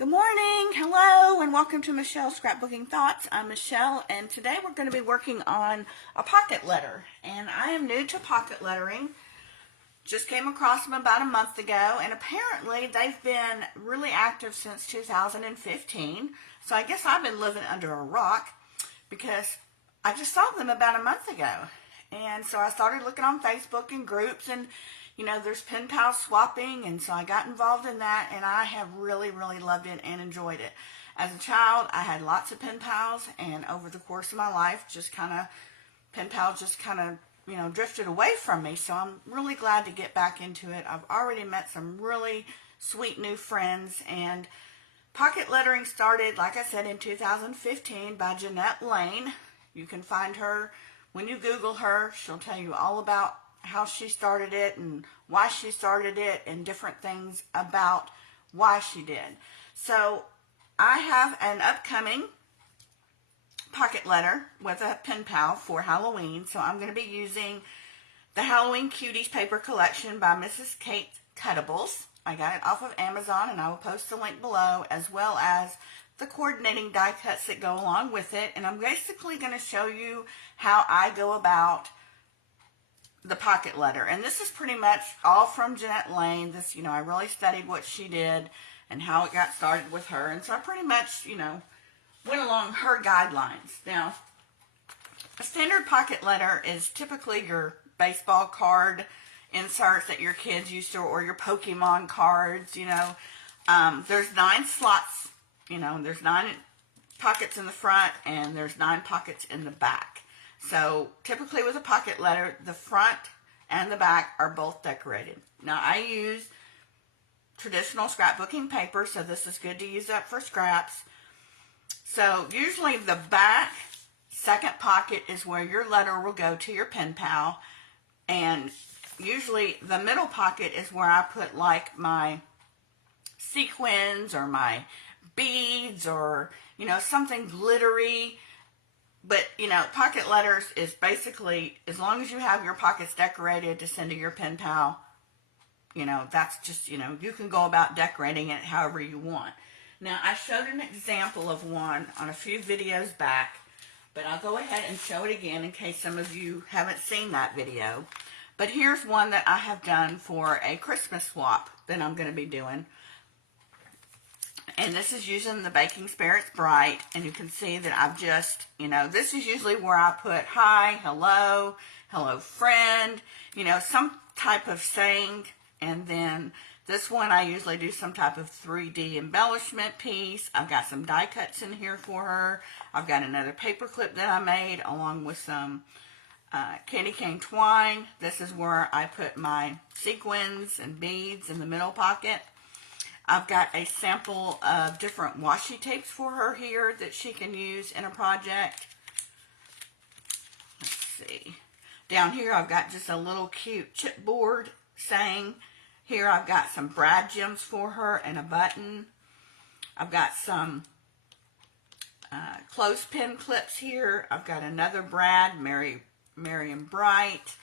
Good morning, hello, and welcome to Michelle's Scrapbooking Thoughts. I'm Michelle, and today we're going to be working on a pocket letter. And I am new to pocket lettering. Just came across them about a month ago, and apparently they've been really active since 2015. So I guess I've been living under a rock because I just saw them about a month ago. And so I started looking on Facebook and groups, and there's pen pal swapping, and so I got involved in that, and I have really loved it and enjoyed it. As a child, I had lots of pen pals, and over the course of my life, pen pals just kind of, drifted away from me, so I'm really glad to get back into it. I've already met some really sweet new friends, and pocket lettering started, like I said, in 2015 by Jeanette Lane. You can find her, when you Google her, she'll tell you all about how she started it and why she started it and different things about why she did. So I have an upcoming pocket letter with a pen pal for Halloween. So I'm going to be using the Halloween Cuties paper collection by Mrs. Kate Cuttables. I got it off of Amazon, and I will post the link below, as well as the coordinating die cuts that go along with it. And I'm basically going to show you how I go about the pocket letter, and this is pretty much all from Jeanette Lane. This, I really studied what she did and how it got started with her, and so I pretty much, went along her guidelines. Now, a standard pocket letter is typically your baseball card inserts that your kids used to, or your Pokemon cards. There's 9 slots. There's 9 pockets in the front, and there's 9 pockets in the back. So typically with a pocket letter, the front and the back are both decorated. Now I use traditional scrapbooking paper, so this is good to use up for scraps. So usually the back second pocket is where your letter will go to your pen pal, and usually the middle pocket is where I put like my sequins or my beads or something glittery. But, pocket letters is basically, as long as you have your pockets decorated to send to your pen pal, that's just, you can go about decorating it however you want. Now, I showed an example of one on a few videos back, but I'll go ahead and show it again in case some of you haven't seen that video. But here's one that I have done for a Christmas swap that I'm going to be doing. And this is using the Baking Spirits Bright, and you can see that I've just, this is usually where I put hi, hello, hello friend, some type of saying. And then this one I usually do some type of 3D embellishment piece. I've got some die cuts in here for her. I've got another paper clip that I made along with some candy cane twine. This is where I put my sequins and beads in the middle pocket. I've got a sample of different washi tapes for her here that she can use in a project. Let's see. Down here I've got just a little cute chipboard saying. Here I've got some brad gems for her and a button. I've got some clothespin clips here. I've got another brad, Merry and Bright.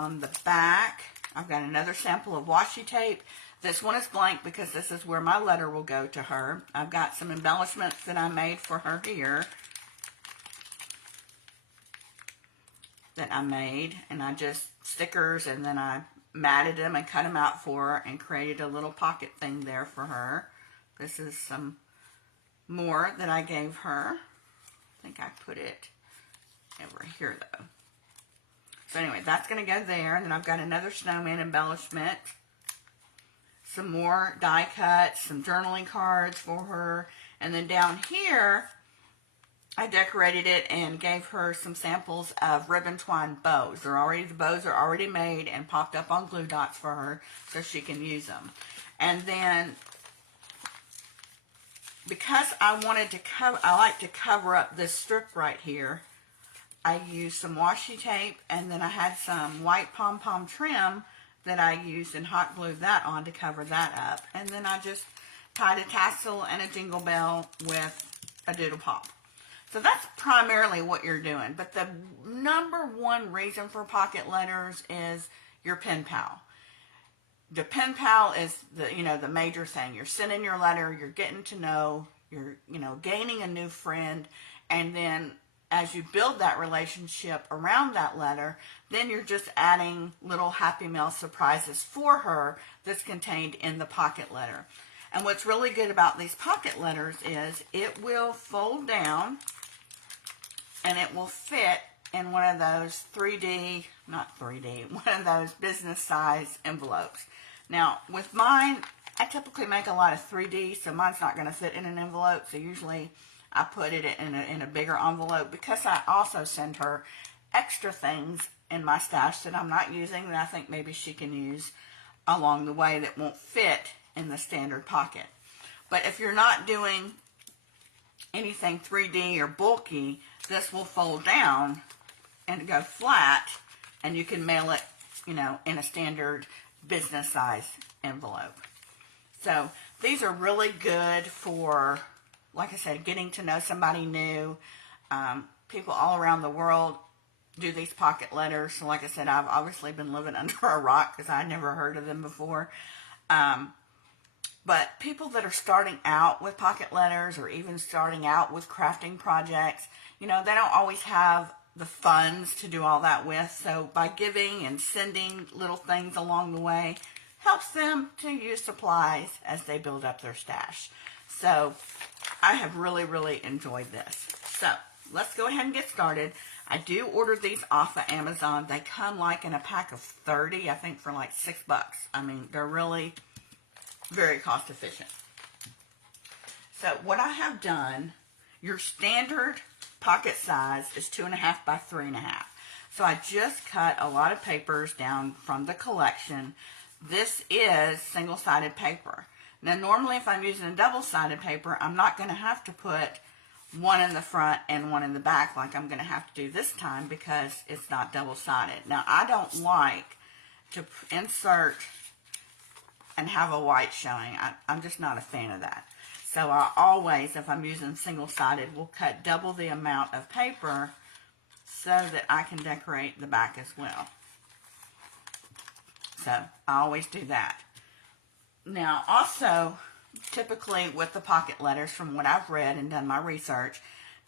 On the back, I've got another sample of washi tape. This one is blank because this is where my letter will go to her. I've got some embellishments that I made for her here that I made, and I just stickers, and then I matted them and cut them out for her and created a little pocket thing there for her. This is some more that I gave her. I think I put it over here though. So anyway, that's going to go there, and then I've got another snowman embellishment. Some more die cuts, some journaling cards for her. And then down here, I decorated it and gave her some samples of ribbon twine bows. The bows are already made and popped up on glue dots for her so she can use them. And then, because I like to cover up this strip right here, I used some washi tape, and then I had some white pom-pom trim that I used and hot glued that on to cover that up. And then I just tied a tassel and a jingle bell with a doodle pop. So that's primarily what you're doing. But the number one reason for pocket letters is your pen pal. the pen pal is the major thing. You're sending your letter, you're getting to know, you're gaining a new friend, and then as you build that relationship around that letter, then you're just adding little happy mail surprises for her that's contained in the pocket letter. And what's really good about these pocket letters is it will fold down and it will fit in one of those one of those business size envelopes. Now with mine, I typically make a lot of 3D, so mine's not going to fit in an envelope, so usually I put it in a bigger envelope because I also send her extra things in my stash that I'm not using that I think maybe she can use along the way that won't fit in the standard pocket. But if you're not doing anything 3D or bulky, this will fold down and go flat, and you can mail it, in a standard business size envelope. So these are really good for, like I said, getting to know somebody new. People all around the world do these pocket letters. So like I said, I've obviously been living under a rock because I never heard of them before. But people that are starting out with pocket letters or even starting out with crafting projects, they don't always have the funds to do all that with. So by giving and sending little things along the way helps them to use supplies as they build up their stash. So I have really, really enjoyed this. So let's go ahead and get started. I do order these off of Amazon. They come like in a pack of 30, I think for like $6. I mean, they're really very cost efficient. So what I have done, your standard pocket size is 2.5 by 3.5. So I just cut a lot of papers down from the collection. This is single-sided paper. Now normally if I'm using a double-sided paper, I'm not going to have to put one in the front and one in the back like I'm going to have to do this time because it's not double-sided. Now I don't like to insert and have a white showing. I'm just not a fan of that. So I always, if I'm using single-sided, will cut double the amount of paper so that I can decorate the back as well. So I always do that. Now also, typically with the pocket letters, from what I've read and done my research,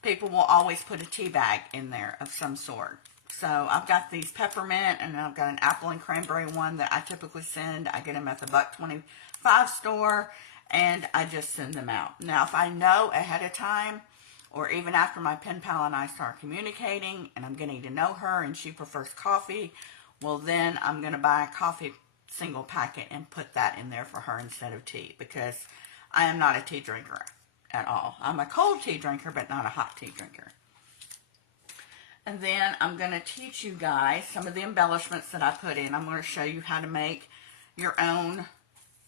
people will always put a tea bag in there of some sort. So I've got these peppermint, and I've got an apple and cranberry one that I typically send. I get them at the $1.25 store, and I just send them out. Now if I know ahead of time, or even after my pen pal and I start communicating and I'm getting to know her and she prefers coffee, well then I'm going to buy a coffee single packet and put that in there for her instead of tea, because I am not a tea drinker at all. I'm a cold tea drinker, but not a hot tea drinker. And then I'm going to teach you guys some of the embellishments that I put in. I'm going to show you how to make your own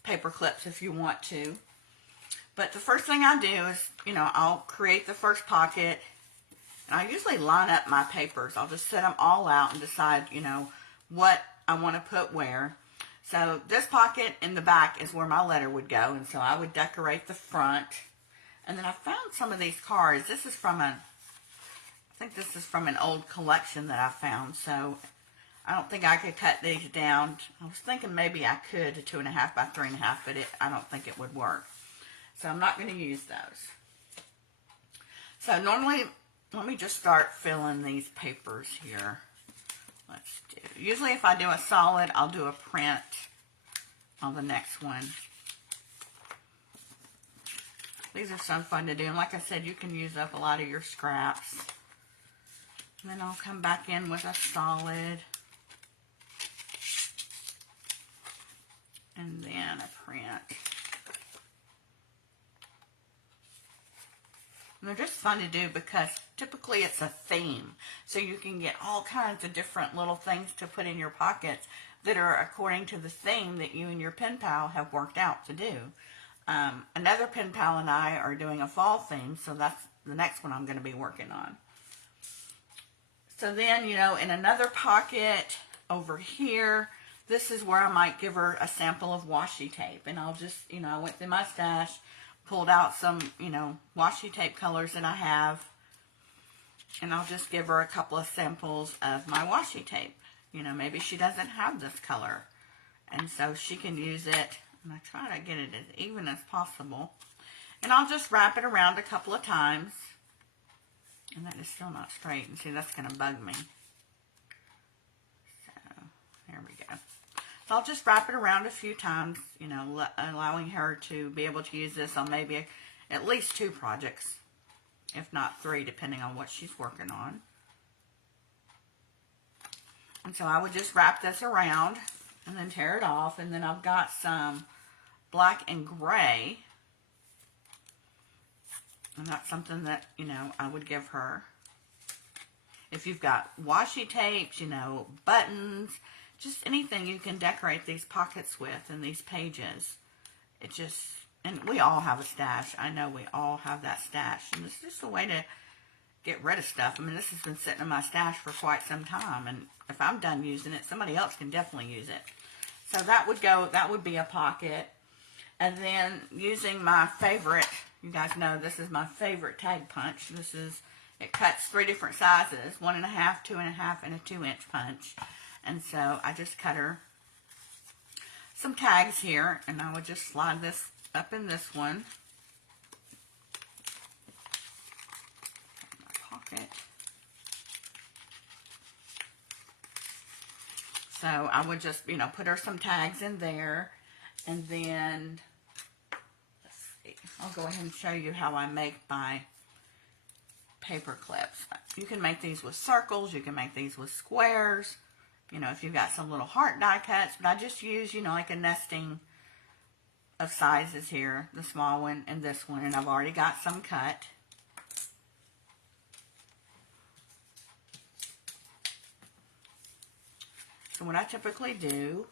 paper clips if you want to. But the first thing I do is, I'll create the first pocket. And I usually line up my papers. I'll just set them all out and decide, what I want to put where. So this pocket in the back is where my letter would go. And so I would decorate the front. And then I found some of these cards. I think this is from an old collection that I found. So I don't think I could cut these down. I was thinking maybe I could to 2.5 by 3.5, but I don't think it would work. So I'm not going to use those. So normally, let me just start filling these papers here. Let's do, usually if I do a solid, I'll do a print on the next one. These are so fun to do. And like I said, you can use up a lot of your scraps. And then I'll come back in with a solid. And then a print. And they're just fun to do because typically it's a theme. So you can get all kinds of different little things to put in your pockets that are according to the theme that you and your pen pal have worked out to do. Another pen pal and I are doing a fall theme, so that's the next one I'm going to be working on. So then, in another pocket over here, this is where I might give her a sample of washi tape. And I'll just, I went through my stash, pulled out some, washi tape colors that I have. And I'll just give her a couple of samples of my washi tape. Maybe she doesn't have this color And so she can use it. And I try to get it as even as possible. And I'll just wrap it around a couple of times. And that is still not straight. And see, that's going to bug me. So, there we go. So I'll just wrap it around a few times, you know, allowing her to be able to use this on maybe at least 2 projects, if not 3, depending on what she's working on. And so I would just wrap this around and then tear it off. And then I've got some black and gray. And that's something that, you know, I would give her. If you've got washi tapes, you know, buttons, just anything you can decorate these pockets with and these pages. It just, and we all have a stash. I know we all have that stash. And it's just a way to get rid of stuff. I mean, this has been sitting in my stash for quite some time. And if I'm done using it, somebody else can definitely use it. So that would be a pocket. And then using my favorite, you guys know this is my favorite tag punch. It cuts 3 different sizes, 1.5, 2.5, and a 2-inch punch. And so I just cut her some tags here, and I would just slide this up in this one. My pocket. So I would just, you know, put her some tags in there, and then let's see, I'll go ahead and show you how I make my paper clips. You can make these with circles, you can make these with squares, you know, if you've got some little heart die cuts, but I just use, you know, like a nesting of sizes here, the small one and this one, and I've already got some cut. So what I typically do,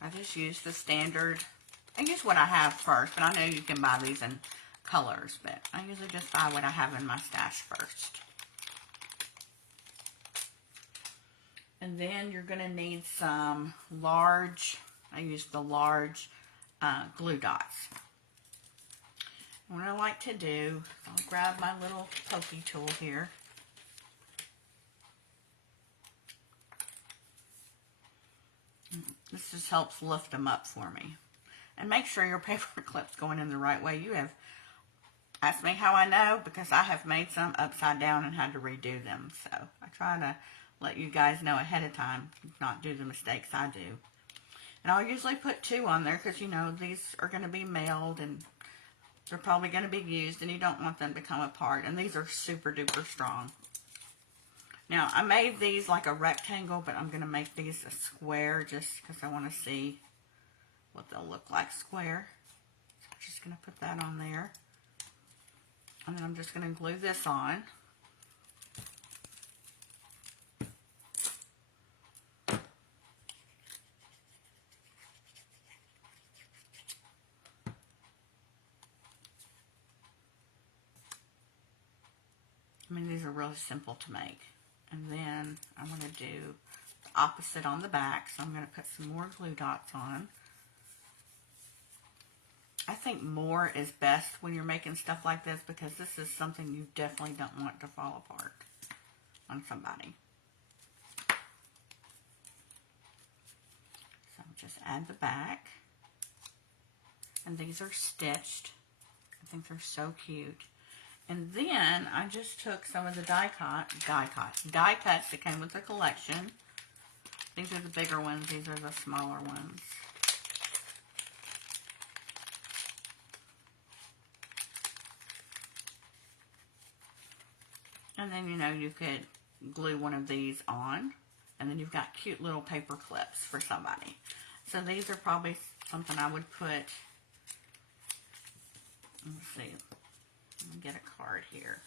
I just use the standard, I use what I have first, but I know you can buy these in colors, but I usually just buy what I have in my stash first. And then you're going to need some large, I use the large glue dots. And what I like to do, I'll grab my little pokey tool here. This just helps lift them up for me. And make sure your paper clip's going in the right way. You have asked me how I know, because I have made some upside down and had to redo them. So I try to let you guys know ahead of time, not do the mistakes I do. And I'll usually put 2 on there because, you know, these are going to be mailed and they're probably going to be used, and you don't want them to come apart. And these are super duper strong. Now, I made these like a rectangle, but I'm going to make these a square just because I want to see what they'll look like square. So I'm just going to put that on there. And then I'm just going to glue this on. I mean, these are really simple to make. And then I'm going to do the opposite on the back. So I'm going to put some more glue dots on. I think more is best when you're making stuff like this, because this is something you definitely don't want to fall apart on somebody. So just add the back. And these are stitched. I think they're so cute. And then I just took some of the die cuts that came with the collection. These are the bigger ones. These are the smaller ones. And then, you know, you could glue one of these on. And then you've got cute little paper clips for somebody. So these are probably something I would put. Let's see. Let me get a card here.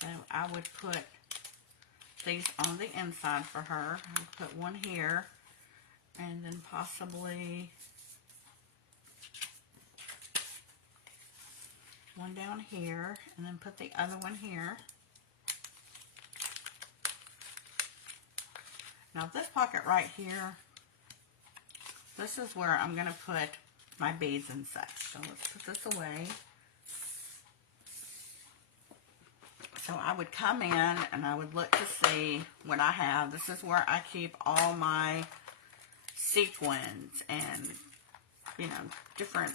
So I would put these on the inside for her. I would put one here. And then possibly one down here, and then put the other one here. Now this pocket right here, this is where I'm going to put my beads and such. So let's put this away. So I would come in and I would look to see what I have. This is where I keep all my sequins and, you know, different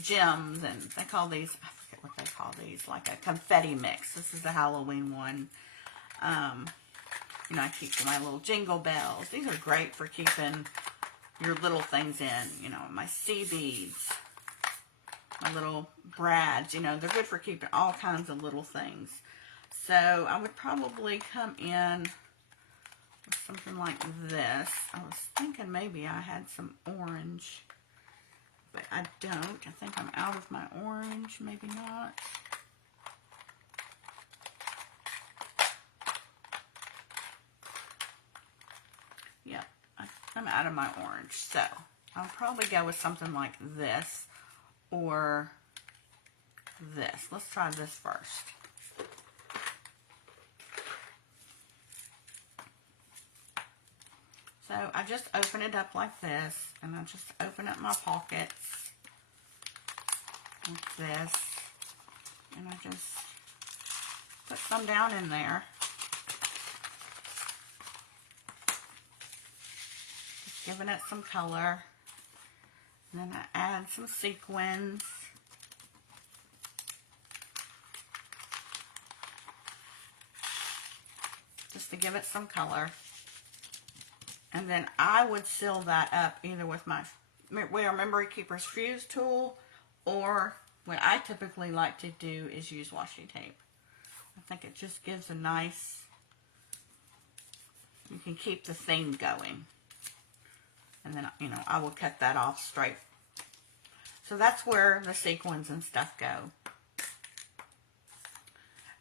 gems, and they call these, I forget what they call these, like a confetti mix. This is the Halloween one. You know, I keep my little jingle bells. These are great for keeping your little things in, you know, my sea beads, my little brads, you know, they're good for keeping all kinds of little things. So I would probably come in with something like this. I was thinking maybe I had some orange, but I don't. I think I'm out of my orange, maybe not. Yeah, I'm out of my orange. So I'll probably go with something like this or this. Let's try this first. So I just open it up like this, and I just open up my pockets like this, and I just put some down in there. Just giving it some color. And then I add some sequins. Just to give it some color. And then I would seal that up either with my Memory Keeper's fuse tool, or what I typically like to do is use washi tape. I think it just gives a nice, you can keep the theme going. And then, you know, I will cut that off straight. So that's where the sequins and stuff go.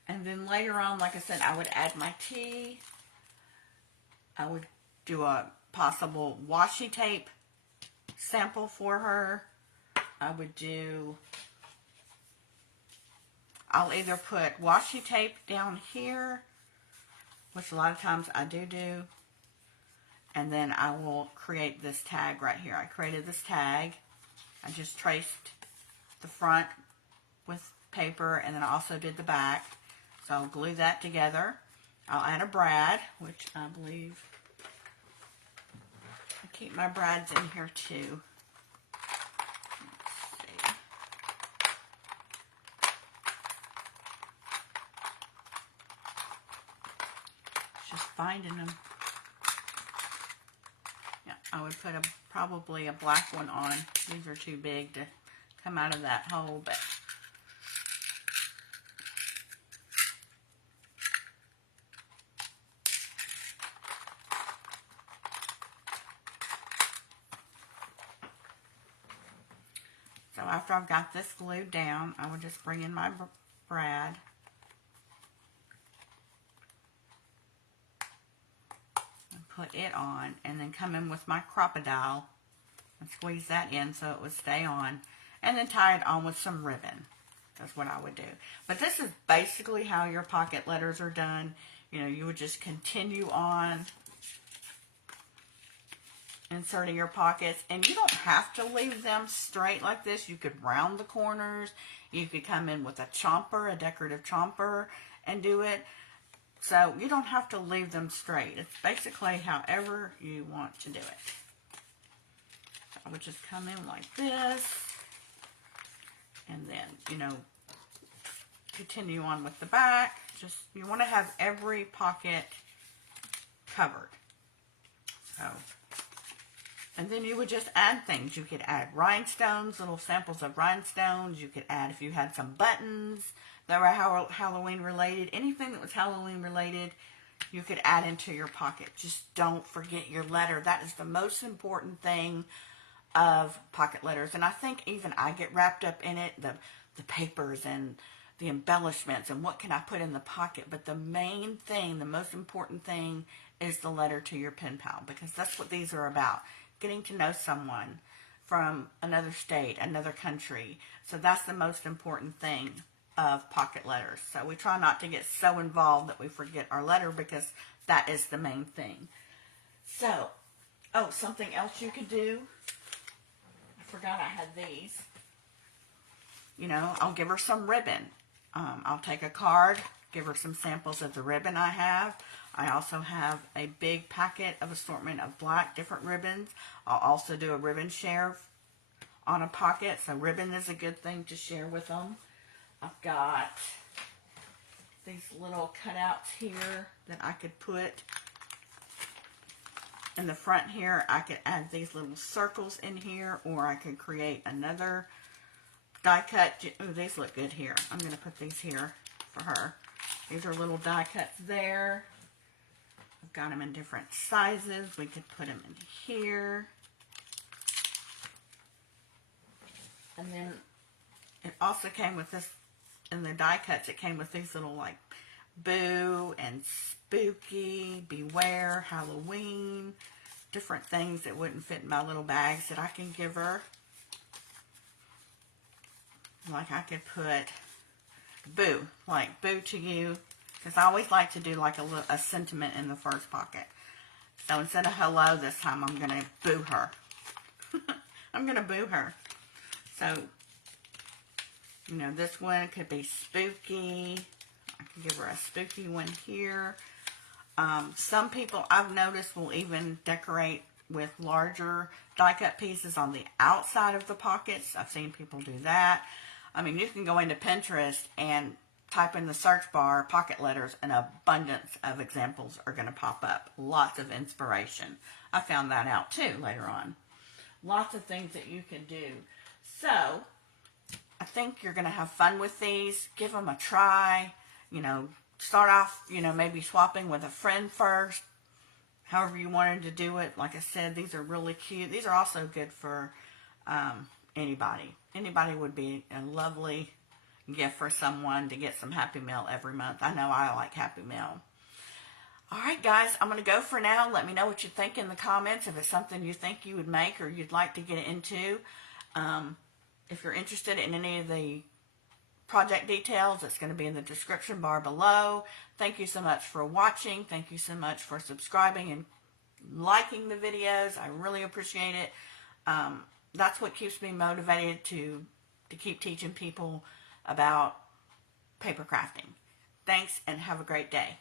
And then later on, like I said, I would add my tea. I would do a possible washi tape sample for her. I would do, I'll either put washi tape down here, which a lot of times I do, and then I will create this tag right here. I created this tag. I just traced the front with paper, and then I also did the back. So I'll glue that together. I'll add a brad, which I believe, I keep my brads in here too. Let's see. Just finding them. Yeah, I would put probably a black one on. These are too big to come out of that hole, but so after I've got this glued down, I would just bring in my brad. And put it on, and then come in with my crocodile and squeeze that in so it would stay on. And then tie it on with some ribbon. That's what I would do. But this is basically how your pocket letters are done. You know, you would just continue on inserting your pockets, and you don't have to leave them straight like this. You could round the corners. You could come in with a chomper, a decorative chomper, and do it. So you don't have to leave them straight. It's basically however you want to do it. So I would just come in like this, and then, you know, continue on with the back. Just, you want to have every pocket covered. So, and then you would just add things. You could add rhinestones, little samples of rhinestones. You could add, if you had some buttons that were Halloween related, anything that was Halloween related, you could add into your pocket. Just don't forget your letter. That is the most important thing of pocket letters. And I think even I get wrapped up in it, the papers and the embellishments and what can I put in the pocket. But the main thing, the most important thing, is the letter to your pen pal, because that's what these are about. Getting to know someone from another state, another country. So that's the most important thing of pocket letters. So we try not to get so involved that we forget our letter, because that is the main thing. So, oh, something else you could do. I forgot I had these. You know, I'll give her some ribbon. I'll take a card give her some samples of the ribbon I have. I also have a big packet of assortment of black different ribbons. I'll also do a ribbon share on a pocket, so ribbon is a good thing to share with them. I've got these little cutouts here that I could put in the front here. I could add these little circles in here, or I could create another die cut. Oh, these look good here. I'm going to put these here for her. These are little die cuts there. I've got them in different sizes. We could put them in here. And then it also came with this, in the die cuts, it came with these little like boo and spooky, beware, Halloween, different things that wouldn't fit in my little bags that I can give her. Like I could put boo, like boo to you, because I always like to do like a sentiment in the first pocket. So instead of hello this time, I'm going to boo her. I'm going to boo her. So, you know, this one could be spooky. I can give her a spooky one here. Some people I've noticed will even decorate with larger die cut pieces on the outside of the pockets. I've seen people do that. I mean, you can go into Pinterest and type in the search bar pocket letters, and an abundance of examples are going to pop up. Lots of inspiration. I found that out too later on. Lots of things that you can do. So, I think you're going to have fun with these. Give them a try. You know, start off, you know, maybe swapping with a friend first. However you wanted to do it. Like I said, these are really cute. These are also good for anybody. Anybody would be a lovely gift for someone to get some Happy Mail every month. I know I like Happy Mail. Alright guys, I'm going to go for now. Let me know what you think in the comments. If it's something you think you would make or you'd like to get into. If you're interested in any of the project details, it's going to be in the description bar below. Thank you so much for watching. Thank you so much for subscribing and liking the videos. I really appreciate it. That's what keeps me motivated to keep teaching people about paper crafting. Thanks and have a great day.